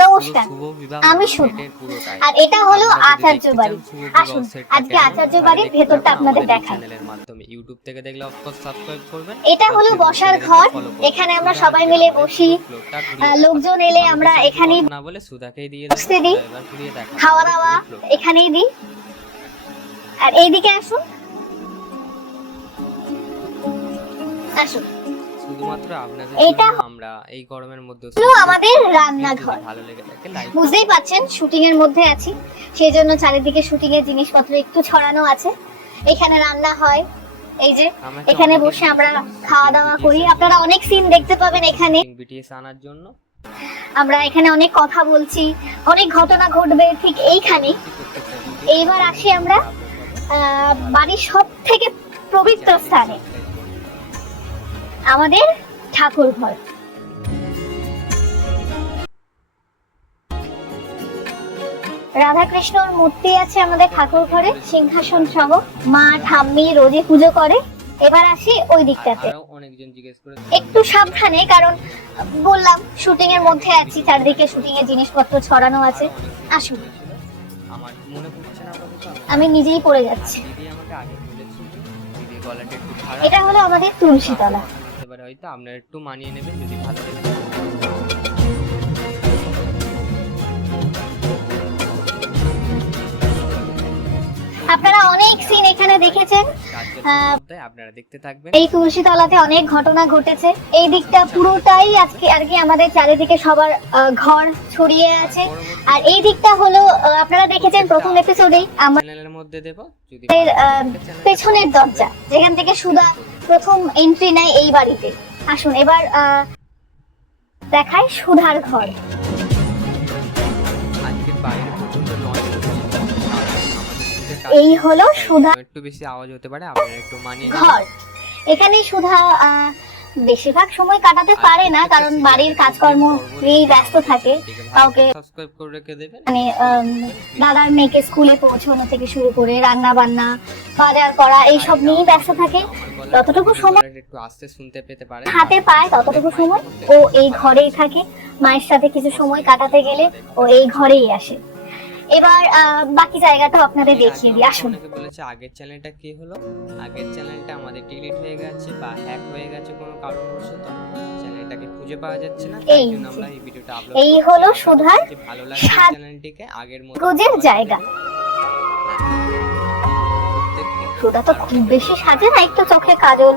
নমস্কার, আমি শুভ। আর এটা হলো আচার্য বাড়ি। আসুন আজকে আচার্য বাড়ির ভেতরটা আপনাদের দেখাই। ইউটিউব থেকে দেখলে অফকোর্স সাবস্ক্রাইব করবেন। এটা হলো বসার ঘর, এখানে আমরা সবাই মিলে বসি। লোকজন এলে আমরা এখানেই না বলে সুধাকেই দিয়ে বসতে দিই, খাওয়া দাওয়া এখানেই দিই। আর এইদিকে আসুন, আসুন। শুধুমাত্র আপনাদের এটা জন্য আমরা এই গরমের মধ্যে হলো আমাদের রান্নাঘর। ভালো লেগে থাকে লাইক বুঝতেই পাচ্ছেন শুটিং এর মধ্যে আছি, সেই জন্য চারিদিকে শুটিং এর জিনিসপত্র একটু ছড়ানো আছে। এখানে রান্না হয়, এই যে এখানে বসে আমরা খাওয়া দাওয়া করি। আপনারা অনেক সিন দেখতে পাবেন এখানে। বিটিএস আনার জন্য আমরা এখানে অনেক কথা বলছি, অনেক ঘটনা ঘটবে ঠিক এইখানে। এইবার আসি আমরা বাড়ির সব থেকে পবিত্র স্থানে, আমাদের ঠাকুর ঘর। রাধাকৃষ্ণর মূর্তি আছে আমাদের ঠাকুর ঘরে, সিংহাসন সহ। মা ঠাম্মি রোজে পুজো করে। এবার আসি ওই দিকটাতে। অনেকজন জিজ্ঞেস করে একটু সাবধানে, কারণ বললাম শুটিং এর মধ্যে আছি, চারদিকে শুটিং এর জিনিসপত্র ছড়ানো আছে। আসুন, আমার মনে পড়ছে না আমি নিজেই পড়ে যাচ্ছি। দিদি আমাকে আগে বলেছিল দিদি গলাটা একটু খারাপ। এটা হলো আমাদের তুলসী তলা। এবারে হয়তো আপনারা একটু মানিয়ে নেবেন যদি ভালো লাগে। আপনারা অনেক সিন এখানে দেখেছেন, আপনারা দেখতে থাকবেন। এই তুলসী তলাতে অনেক ঘটনা ঘটেছে। এই দিকটা পুরোটাই আজকে আর কি আমাদের চারিদিকে সবার ঘর ছড়িয়ে আছে। আর এই দিকটা হলো আপনারা দেখেছেন প্রথম এপিসোডেই চ্যানেলের মধ্যে দেব, যদি আমাদের পেছনের দরজা, যেখান থেকে সুধা প্রথম এন্ট্রি নেয় এই বাড়িতে। আসুন এবার দেখায় সুধার ঘর। আজকের বাইরে প্রচন্ড নয়েজ হচ্ছে। এই হলো সুধা একটু বেশি আওয়াজ হতে পারে, আপনারা একটু মানিয়ে ঘর। এখানে সুধা বেশিরভাগ সময় কাটাতে পারে না, কারণ বাড়ির কাজকর্ম নিয়ে ব্যস্ত থাকে। কাউকে সাবস্ক্রাইব করে রেখে দেবেন, মানে দাদার মেয়েকে স্কুলে পৌঁছানো থেকে শুরু করে রান্না বান্না, বাজার করা, এইসব নিয়েই ব্যস্ত থাকে। যতটুকু সময় একটু আস্তে শুনতে পেতে পারে হাতে পায় ততটুকু সময় ও এই ঘরেই থাকে। মায়ের সাথে কিছু সময় কাটাতে গেলে ও এই ঘরেই আসে। এবার বাকি জায়গাটা আপনাদের দেখিয়ে দিই। আসুন। অনেকে বলেছে আগের চ্যানেলটা কি হলো, আগের চ্যানেলটা আমাদের ডিলিট হয়ে গেছে বা হ্যাক হয়ে গেছে কোনো কারণবশত, চ্যানেলটাকে খুঁজে পাওয়া যাচ্ছে না। তাই জন্য আমরা এই ভিডিওটা আপলোড এই হলো সুধার ভালো লাগে চ্যানেলটিকে আগের মতো রোজের জায়গা। সুধা তো খুব বেশি সাজে না, একটু চোখে কাজল,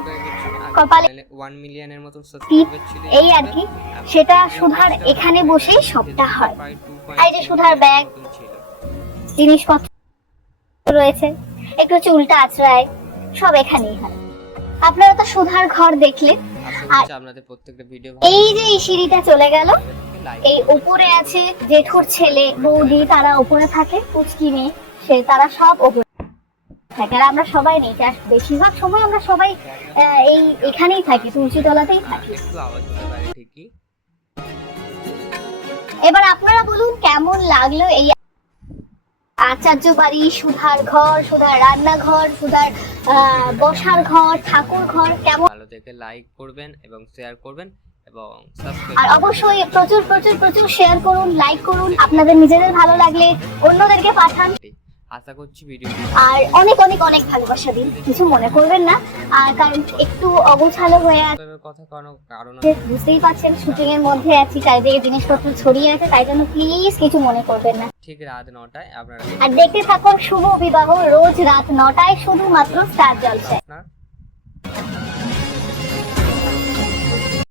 কপালে 1 মিলিয়নের মতো সাবস্ক্রাইবার ছিল এই আর কি। সেটা সুধার এখানে বসেই সবটা হয়। এই যে সুধার ব্যাগ, জিনিসপত্র রয়েছে, একটু চুলটা আঁচড়ায়, সব এখানেই হয়। আপনারা তো সুধার ঘর দেখলেন। আর আপনাদের প্রত্যেকটা ভিডিও এই যে এই সিঁড়িটা চলে গেল, এই উপরে আছে জেঠুর ছেলে বৌদি, তারা উপরে থাকে। পুচকি মেয়ে, সে তারা সব উপরে থাকে। আর আমরা সবাই নেই, বেশিরভাগ সময় আমরা সবাই এখানেই থাকি, তুলসী তলাতেই থাকি। একটু আওয়াজ হতে পারে ঠিকই। এবার আপনারা বলুন কেমন লাগলো এই আচার্য বাড়ি, সুধার ঘর, সুধার রান্নাঘর, সুধার বসার ঘর, ঠাকুর ঘর কেমন? ভালো দেখে লাইক করবেন এবং শেয়ার করবেন এবং আর অবশ্যই প্রচুর প্রচুর প্রচুর শেয়ার করুন, লাইক করুন। আপনাদের নিজেদের ভালো লাগলে অন্যদেরকে পাঠান। আশা করছি ভিডিও আর অনেক অনেক অনেক ভালোবাসা দিন, কিছু মনে করবেন না। আর কারণ একটু অগোছালো হয়ে আছে, কথা কারণ বুঝতেই পারছেন শুটিং এর মধ্যে আছি, চারিদিকে জিনিসপত্র ছড়িয়ে আছে, তাই জন্য প্লিজ কিছু মনে করবেন না। ঠিক রাত 9টায় আপনারা আর দেখতে থাকুন শুভ বিবাহ, রোজ রাত 9টায় শুধুমাত্র স্টার জলসায়।